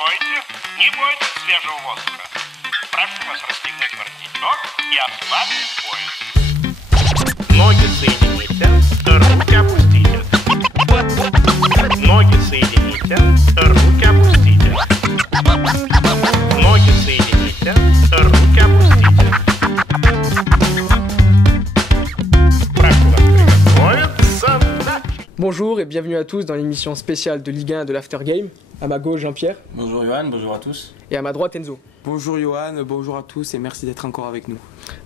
Откройте, не бойтесь свежего воздуха. Прошу вас расстегнуть воротничок и ослабить пояс. Ноги соедините, руки опустите. Ноги соедините, руки опустите. Ноги соедините, руки опустите. Прошу вас приготовиться. Bonjour et bienvenue à tous dans l'émission spéciale de Ligue 1 de l'After Game. À ma gauche, Jean-Pierre. Bonjour Johan, bonjour à tous. Et à ma droite, Enzo. Bonjour Johan, bonjour à tous et merci d'être encore avec nous.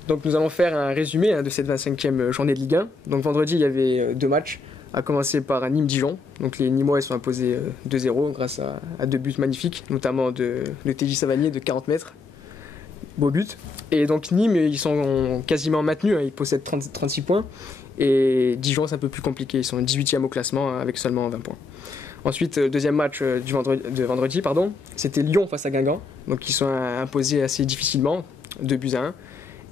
Donc nous allons faire un résumé de cette 25e journée de Ligue 1. Donc vendredi, il y avait deux matchs, à commencer par Nîmes-Dijon. Donc les Nîmois sont imposés 2-0 grâce à deux buts magnifiques, notamment de TJ Savanier de 40 mètres. Beau but. Et donc Nîmes, ils sont quasiment maintenus, ils possèdent 36 points. Et Dijon, c'est un peu plus compliqué, ils sont 18e au classement avec seulement 20 points. Ensuite, deuxième match de vendredi, c'était Lyon face à Guingamp. Donc ils sont imposés assez difficilement, 2-1.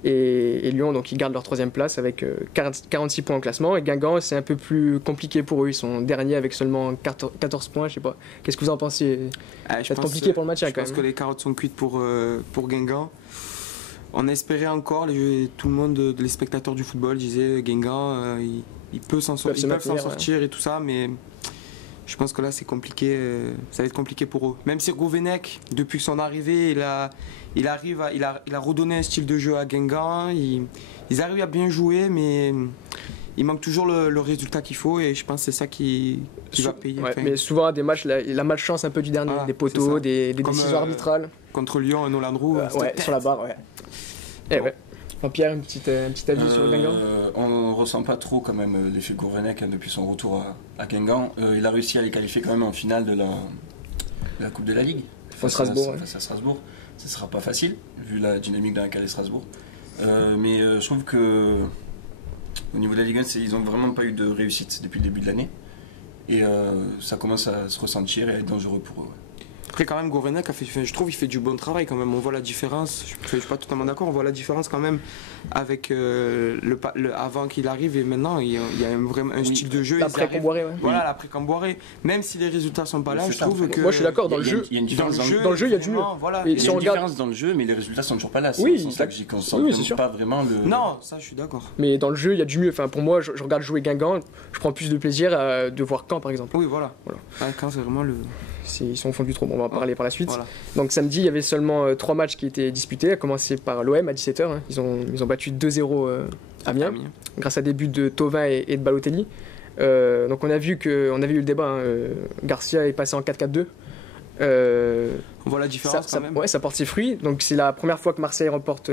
Et Lyon, donc, ils gardent leur troisième place avec 46 points au classement. Et Guingamp, c'est un peu plus compliqué pour eux. Ils sont derniers avec seulement 14 points. Je sais pas. Qu'est-ce que vous en pensez? Ça va être compliqué pour le match. Je pense que les carottes sont cuites pour Guingamp. On espérait encore, tout le monde, les spectateurs du football disaient Guingamp, ils peuvent s'en sortir et tout ça, mais je pense que là c'est compliqué, ça va être compliqué pour eux. Même si Gourvenec, depuis son arrivée, il a redonné un style de jeu à Guingamp, ils arrivent à bien jouer, mais il manque toujours le résultat qu'il faut et je pense que c'est ça qui va payer. Ouais, mais souvent des matchs, la malchance un peu du dernier, des poteaux, des décisions arbitrales. Contre Lyon et Nolan Roux. Sur la barre, ouais. Et ouais. Pierre, un petit avis sur Guingamp. On ne ressent pas trop quand même l'effet Gourvenec depuis son retour à Guingamp. Il a réussi à les qualifier quand même en finale de la Coupe de la Ligue face à Strasbourg. Ça ne sera pas facile vu la dynamique dans laquelle est Strasbourg. Mais je trouve que au niveau de la Ligue 1, ils n'ont vraiment pas eu de réussite depuis le début de l'année. Et ça commence à se ressentir et à être dangereux pour eux. Après quand même Gourvenec je trouve il fait du bon travail quand même, on voit la différence, je suis pas totalement d'accord, on voit la différence quand même avec avant qu'il arrive et maintenant il y a vraiment un style de jeu. L'après-Camboiré, Voilà, l'après-Camboiré, même si les résultats sont pas là, je trouve que... Moi je suis d'accord, dans le jeu, il y a une différence dans le jeu il y a du mieux. Voilà. Il y a une différence dans le jeu mais les résultats sont toujours pas là, oui, c'est ça que j'y concentre pas vraiment le... Non, ça je suis d'accord. Mais dans le jeu il y a du mieux, enfin pour moi je regarde jouer Guingamp, je prends plus de plaisir de voir Caen par exemple. Oui voilà. Caen c'est vraiment le... Ils sont au fond du trou, on va en parler par la suite. Voilà. Donc samedi, il y avait seulement 3 matchs qui étaient disputés, à commencer par l'OM à 17h. Ils ont battu 2-0 Amiens, grâce à des buts de Thauvin et de Balotelli. Donc on avait eu le débat, Garcia est passé en 4-4-2. On voit la différence quand même. Ouais, ça porte ses fruits. Donc c'est la première fois que Marseille remporte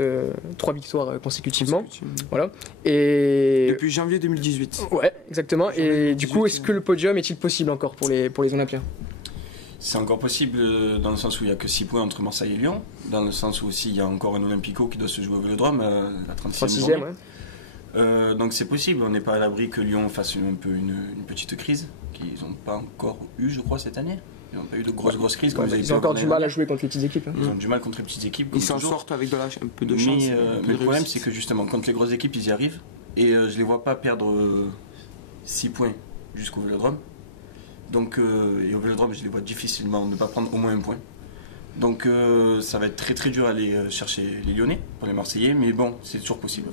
3 victoires consécutivement. Voilà. Et... Depuis janvier 2018. Ouais, exactement. Et du coup, est-ce que le podium est-il possible encore pour les Olympiens? C'est encore possible dans le sens où il n'y a que 6 points entre Marseille et Lyon, dans le sens où aussi il y a encore un Olympico qui doit se jouer au Vélodrome, la 36e journée. Ouais. Donc c'est possible, on n'est pas à l'abri que Lyon fasse un peu une petite crise, qu'ils n'ont pas encore eu je crois cette année. Ils n'ont pas eu de grosses crises. Ils ont encore du mal à jouer contre les petites équipes. Ils ont du mal contre les petites équipes. Ils s'en sortent avec un peu de chance. Mais le problème c'est que justement contre les grosses équipes ils y arrivent, et je ne les vois pas perdre 6 points jusqu'au Vélodrome. Donc, et au Vélodrome, je les vois difficilement ne pas prendre au moins un point. Donc ça va être très très dur à aller chercher les Lyonnais pour les Marseillais, mais bon, c'est toujours possible.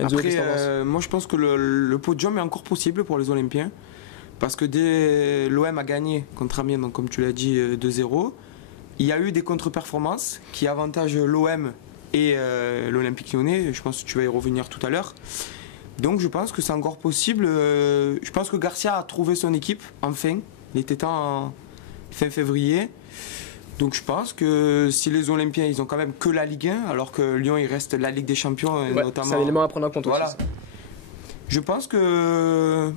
Après, moi je pense que le podium est encore possible pour les Olympiens, parce que dès l'OM a gagné contre Amiens, donc comme tu l'as dit, 2-0, il y a eu des contre-performances qui avantagent l'OM et l'Olympique Lyonnais, je pense que tu vas y revenir tout à l'heure. Donc je pense que c'est encore possible. Je pense que Garcia a trouvé son équipe, enfin. Il était temps en fin février. Donc je pense que si les Olympiens, ils ont quand même que la Ligue 1, alors que Lyon, il reste la Ligue des Champions. Notamment, c'est un élément à prendre en compte aussi. Je pense que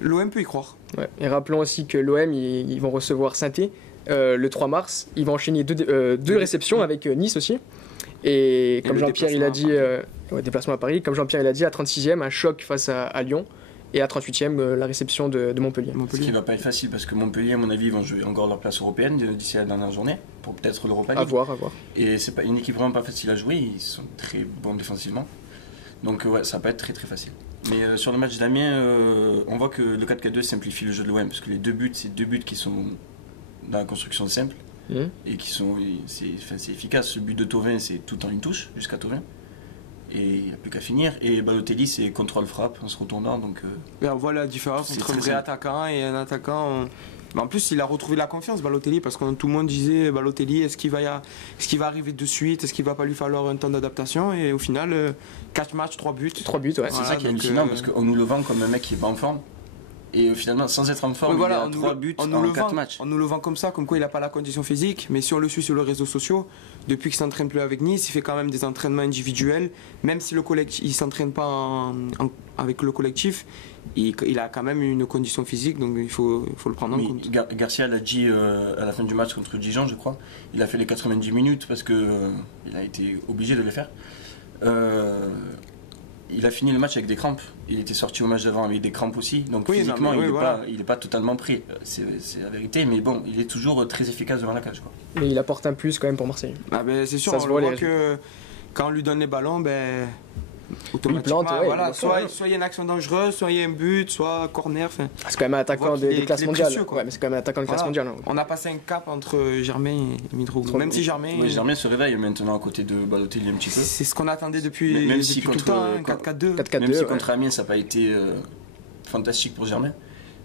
l'OM peut y croire. Ouais. Et rappelons aussi que l'OM, ils vont recevoir Saint-Étienne le 3 mars. Ils vont enchaîner deux réceptions avec Nice aussi. Et comme Jean-Pierre il a dit, déplacement à Paris, comme Jean-Pierre il a dit, à 36e, un choc face à Lyon, et à 38e, la réception de Montpellier. Ce qui ne va pas être facile parce que Montpellier, à mon avis, ils vont jouer encore leur place européenne d'ici la dernière journée, pour peut-être l'Europa League. À voir. Et c'est pas une équipe vraiment pas facile à jouer, ils sont très bons défensivement. Donc ouais, ça va pas être très très facile. Mais sur le match d'Amiens, on voit que le 4-4-2 simplifie le jeu de l'OM, parce que les deux buts, c'est deux buts qui sont dans la construction simple. et qui sont, c'est efficace. Ce but de Thauvin, c'est tout en une touche jusqu'à Thauvin. Et il n'y a plus qu'à finir. Et Balotelli, c'est contrôle-frappe en se retournant. Donc, et on voit la différence entre un vrai attaquant et un attaquant. Mais en plus, il a retrouvé la confiance, Balotelli, parce que tout le monde disait Balotelli, est-ce qu'il va arriver de suite, est-ce qu'il va pas lui falloir un temps d'adaptation? Et au final, 4 matchs, 3 buts. 3 buts, ouais. C'est ça qui est hallucinant, parce qu'on nous le vend comme un mec qui est pas en forme. Et finalement, sans être en forme, il a 3 buts en 4 matchs. On nous le vend comme ça, comme quoi il n'a pas la condition physique. Mais si on le suit sur les réseaux sociaux, depuis qu'il ne s'entraîne plus avec Nice, il fait quand même des entraînements individuels. Même si il ne s'entraîne pas avec le collectif, il a quand même une condition physique. Donc il faut le prendre en compte. Garcia l'a dit à la fin du match contre Dijon, je crois. Il a fait les 90 minutes parce qu'il a été obligé de les faire. Il a fini le match avec des crampes. Il était sorti au match d'avant avec des crampes aussi. Donc physiquement, il n'est pas totalement pris. C'est la vérité. Mais bon, il est toujours très efficace devant la cage, quoi. Mais il apporte un plus quand même pour Marseille. Ah ben, c'est sûr, on voit que quand on lui donne les ballons, automatiquement, soit il y a une action dangereuse, soit il y a un but, soit corner. C'est quand même un attaquant de classe mondiale. Ouais, mais c'est quand même un attaquant de classe mondiale. Hein. On a passé un cap entre Germain et Mitroglou. Même si Germain se réveille maintenant à côté de Balotelli un petit peu. C'est ce qu'on attendait depuis tout le temps, 4-4-2. Même si contre Amiens ça n'a pas été fantastique pour Germain.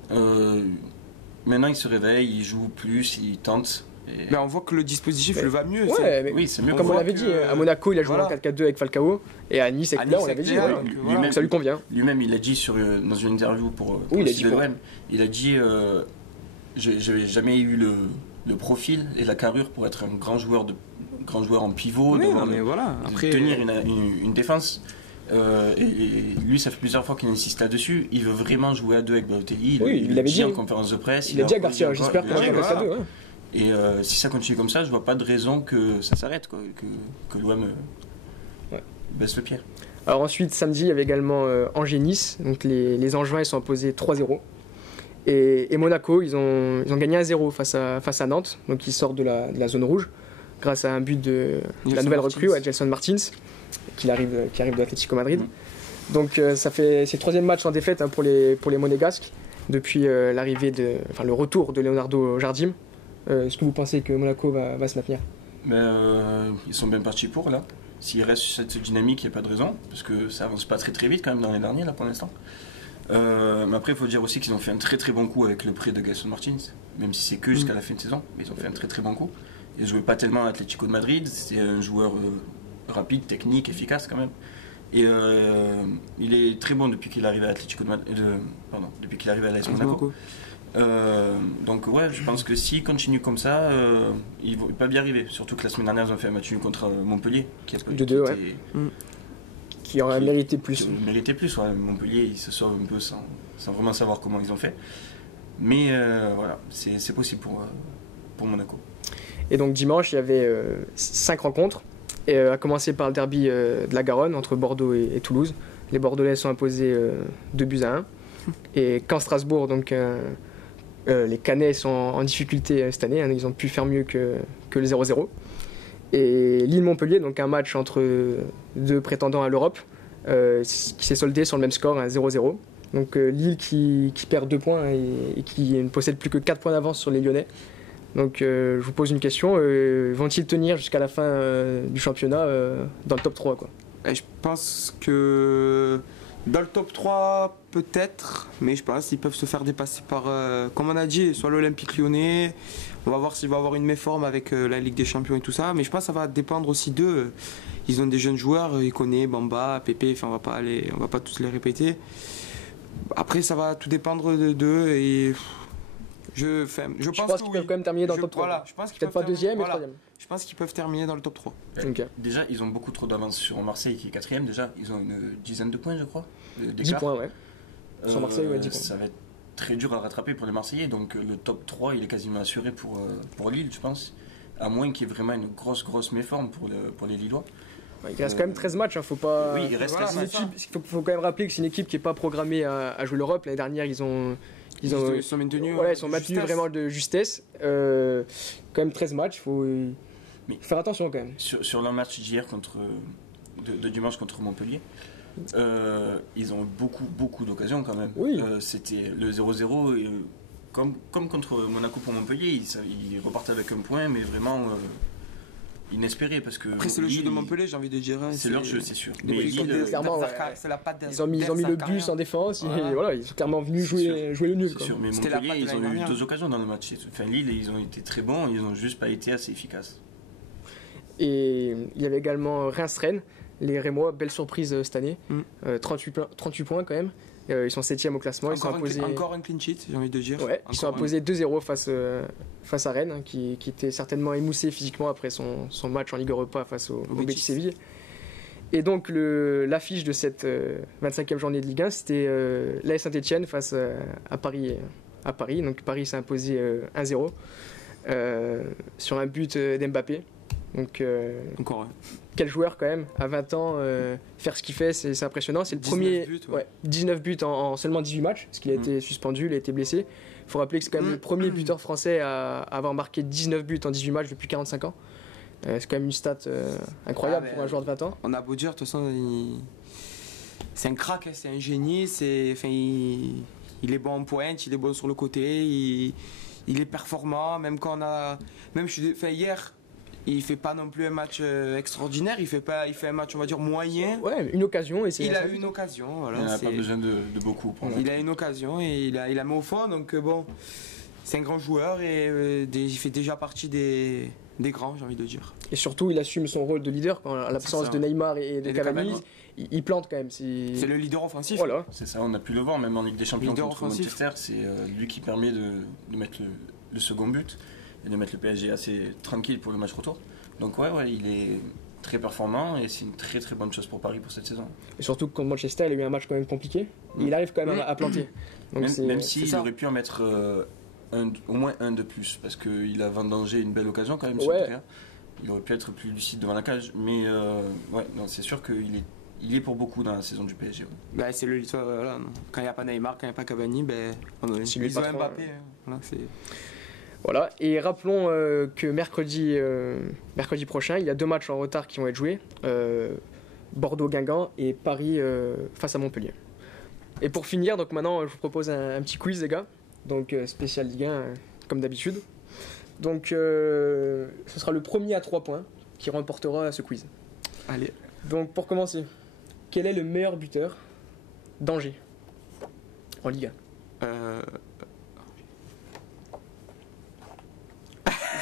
Maintenant il se réveille, il joue plus, il tente. Mais on voit que le dispositif le va mieux. Ouais, oui, c'est mieux. Comme on l'avait dit, à Monaco il a joué en 4-4-2 avec Falcao, et à Nice avec Là on l'avait dit. Lui-même, ça lui convient. Lui-même il a dit dans une interview pour l'OM, il a dit j'avais jamais eu le profil et la carrure pour être un grand joueur en pivot, tenir une défense. Et lui, ça fait plusieurs fois qu'il insiste là-dessus. Il veut vraiment jouer à deux avec Balotelli. Il l'avait dit en conférence de presse. Il a dit à Garcia, j'espère qu'on va jouer à deux. Et si ça continue comme ça, je vois pas de raison que ça s'arrête, que l'OM baisse le pied. Alors ensuite, samedi, il y avait également Angers-Nice. Donc les Angevins ils sont imposés 3-0. Et Monaco, ils ont gagné 1-0 face à Nantes. Donc ils sortent de la zone rouge grâce à un but de la nouvelle recrue, Gelson Martins, qui arrive de l'Atlético Madrid. Donc c'est le troisième match sans défaite pour les Monégasques depuis le retour de Leonardo Jardim. Est-ce que vous pensez que Monaco va se maintenir? Ils sont bien partis pour là. S'ils restent sur cette dynamique, il n'y a pas de raison, parce que ça avance pas très très vite quand même dans les derniers là pour l'instant. Mais après il faut dire aussi qu'ils ont fait un très très bon coup avec le prêt de Gelson Martins, même si c'est que jusqu'à la fin de saison, mais ils ont fait un très très bon coup. Il ne jouait pas tellement à l'Atlético de Madrid, c'est un joueur rapide, technique, efficace quand même. Et il est très bon depuis qu'il est arrivé à l'Atlético de Madrid, depuis qu'il est arrivé à l'AS Monaco. Donc ouais, je pense que s'il continue comme ça, il ne va pas bien arriver. Surtout que la semaine dernière, ils ont fait un match contre Montpellier, qui aurait mérité plus. Montpellier, ils se sauvent un peu sans vraiment savoir comment ils ont fait. Mais voilà, c'est possible pour Monaco. Et donc dimanche, il y avait 5 rencontres, et à commencer par le derby de la Garonne entre Bordeaux et Toulouse. Les Bordelais sont imposés 2-1. Et quand Strasbourg, donc les Canets sont en difficulté cette année, ils ont pu faire mieux que le 0-0. Et Lille-Montpellier, donc un match entre deux prétendants à l'Europe, qui s'est soldé sur le même score, 0-0. Donc Lille qui perd 2 points et qui ne possède plus que 4 points d'avance sur les Lyonnais. Donc je vous pose une question, vont-ils tenir jusqu'à la fin du championnat dans le top 3 quoi? Je pense que dans le top 3 peut-être, mais je pense qu'ils peuvent se faire dépasser par, comme on a dit, soit l'Olympique Lyonnais. On va voir s'il va avoir une méforme avec la Ligue des Champions et tout ça, mais je pense que ça va dépendre aussi d'eux. Ils ont des jeunes joueurs, ils connaissent Bamba, Pépé, on va pas tous les répéter. Après ça va tout dépendre d'eux et je pense qu'ils peuvent quand même terminer dans le top 3. Voilà, je pense qu'ils peut-être pas deuxième, mais troisième. Je pense qu'ils peuvent terminer dans le top 3. Okay. Déjà, ils ont beaucoup trop d'avance sur Marseille qui est 4ème. Déjà, ils ont une dizaine de points, je crois. 10 points, ouais. Sur Marseille, 10 points. Ça va être très dur à rattraper pour les Marseillais. Donc le top 3, il est quasiment assuré pour Lille, je pense. À moins qu'il y ait vraiment une grosse méforme pour les Lillois. Il reste quand même 13 matchs, faut pas. Oui, il reste 13 matchs. Il faut quand même rappeler que c'est une équipe qui n'est pas programmée à jouer l'Europe. L'année dernière, ils sont maintenus. Voilà, ils sont maintenus vraiment de justesse. Quand même 13 matchs, il faut faire attention quand même. Sur leur match d'hier de dimanche contre Montpellier, ils ont eu beaucoup d'occasions quand même. Oui. C'était le 0-0. comme contre Monaco pour Montpellier, ils repartent avec un point, mais vraiment inespéré. Parce que après, c'est le jeu de Montpellier, j'ai envie de dire. C'est leur jeu, c'est sûr. Mais clairement, c'est la patte ils ont mis le bus en défense, et voilà, ils sont clairement venus jouer le nul. C'est sûr, mais Montpellier, ils ont eu 2 occasions dans le match. Enfin, Lille, ils ont été très bons, ils n'ont juste pas été assez efficaces. Et il y avait également Reims-Rennes, les Rémois, belle surprise cette année, 38 points quand même. Ils sont 7e au classement. Encore un clean sheet, j'ai envie de dire. Ouais, ils sont imposés 2-0 face à Rennes, qui était certainement émoussé physiquement après son match en Ligue Europa face au Betis Séville. Et donc l'affiche de cette 25e journée de Ligue 1, c'était l'AS Saint-Etienne face à Paris. Donc Paris s'est imposé 1-0 sur un but d'Mbappé. Donc, quel joueur quand même, à 20 ans, faire ce qu'il fait, c'est impressionnant. C'est le premier 19 buts en seulement 18 matchs, parce qu'il a été suspendu, il a été blessé. Il faut rappeler que c'est quand même le premier buteur français à avoir marqué 19 buts en 18 matchs depuis 45 ans. C'est quand même une stat incroyable pour un joueur de 20 ans. On a beau dire, de toute façon, c'est un crack, c'est un génie. Il est bon en pointe, il est bon sur le côté, il est performant, même quand on a... hier... Il fait pas non plus un match extraordinaire, il fait un match, on va dire, moyen. Ouais, une occasion. Il a eu une occasion. Voilà, il n'a pas besoin de beaucoup. Il a une occasion et il a mis au fond. Donc bon, c'est un grand joueur et il fait déjà partie des grands, j'ai envie de dire. Et surtout, il assume son rôle de leader quand à l'absence de Neymar et de Cavani. Il plante quand même. C'est le leader offensif. Voilà. C'est ça, on a pu le voir, même en Ligue des Champions contre Manchester. C'est lui qui permet de mettre le second but. Et de mettre le PSG assez tranquille pour le match retour. Donc ouais, il est très performant et c'est une très très bonne chose pour Paris pour cette saison. Et surtout que contre Manchester, il a eu un match quand même compliqué. Il arrive quand même à planter. Donc même s'il aurait pu en mettre au moins un de plus, parce qu'il a vendangé une belle occasion quand même sur le terrain. Il aurait pu être plus lucide devant la cage, mais c'est sûr qu'il est pour beaucoup dans la saison du PSG. Bah, c'est le voilà, quand il n'y a pas Neymar, quand il n'y a pas Cavani, ils ont Mbappé. Voilà, et rappelons que mercredi prochain, il y a 2 matchs en retard qui vont être joués. Bordeaux-Guingamp et Paris face à Montpellier. Et pour finir, donc maintenant je vous propose un petit quiz les gars, donc spécial Ligue 1 comme d'habitude. Donc ce sera le premier à 3 points qui remportera ce quiz. Allez. Donc pour commencer, quel est le meilleur buteur d'Angers en Ligue 1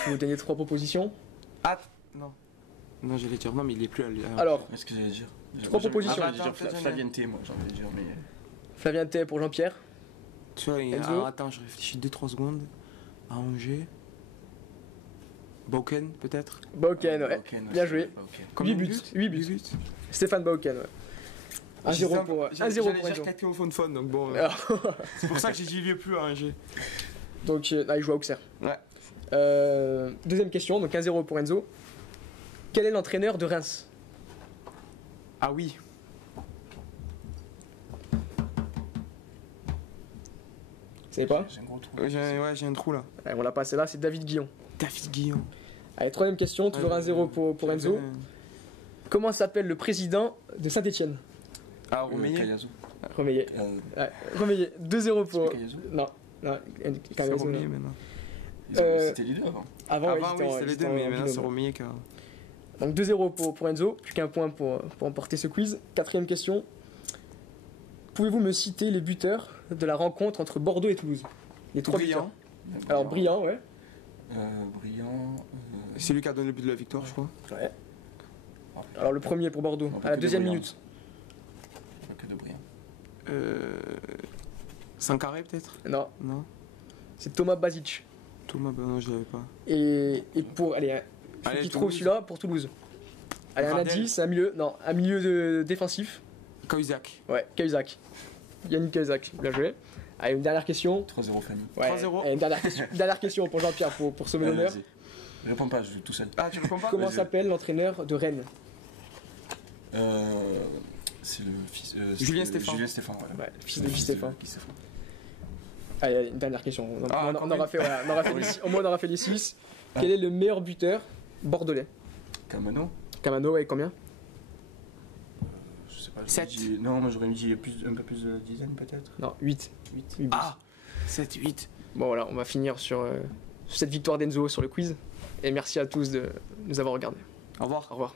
Vous donnez 3 propositions. Ah non. Non, j'allais dire non, mais il est plus. Alors, qu'est-ce que j'allais dire 3 propositions. Flavien T, moi, j'ai envie de dire, mais. Flavien T pour Jean-Pierre. Tu vois, attends, je réfléchis 2-3 secondes. À Angers. Bauken, peut-être. Bauken, ouais. Bien joué. 8 buts. Stéphane Bauken, ouais. 1-0 pour Enzo. J'allais dire quelqu'un au fond de fond, donc bon. C'est pour ça que j'y vais plus à Angers. Donc, il joue à Auxerre. Ouais. Deuxième question, donc 1-0 pour Enzo. Quel est l'entraîneur de Reims? Ah oui. Vous savez pas? J'ai un gros trou. J'ai un trou là. Allez, on l'a passé là, c'est David Guillon. David Guillon. Allez, troisième question, toujours 1-0 pour Enzo. Comment s'appelle le président de Saint-Etienne? Ah, Romeillet. Romeillet. 2-0 pour... Non, c'est Romeillet maintenant. C'était les deux avant. Avant oui, c'était les deux, mais maintenant c'est Romeillet qui a... Donc 2-0 pour Enzo, plus qu'un point pour emporter ce quiz. Quatrième question. Pouvez-vous me citer les buteurs de la rencontre entre Bordeaux et Toulouse? Les 3 buteurs. Alors Briand, ouais. Briand. C'est lui qui a donné le but de la victoire, je crois. Ouais. Alors le premier pour Bordeaux, à la deuxième minute. Pas que de Briand. Sankaré peut-être? Non. C'est Thomas Basic. Thomas, non, je l'avais pas. Et pour, allez, qui trouve celui-là pour Toulouse. Allez, un indice, un milieu défensif. Cahuzac. Ouais, Cahuzac. Yannick Cahuzac, bien joué. Allez, une dernière question. 3-0 Fanny. Ouais, 3-0. Allez, une dernière question pour Jean-Pierre pour sauver l'honneur. Je réponds pas, je suis tout seul. Ah, tu réponds pas? Comment s'appelle l'entraîneur de Rennes? C'est le fils. Julien Stéphane. Julien Stéphane, voilà. Ouais, le fils de Guy Stéphane. Allez, une dernière question. On aura fait les 6. Quel est le meilleur buteur bordelais? Camano, ouais, combien? Je sais pas. 7. Non, moi j'aurais dit un peu plus de dizaines peut-être. Non, 8. 8. Ah 7, 8. Bon voilà, on va finir sur cette victoire d'Enzo sur le quiz. Et merci à tous de nous avoir regardés. Au revoir. Au revoir.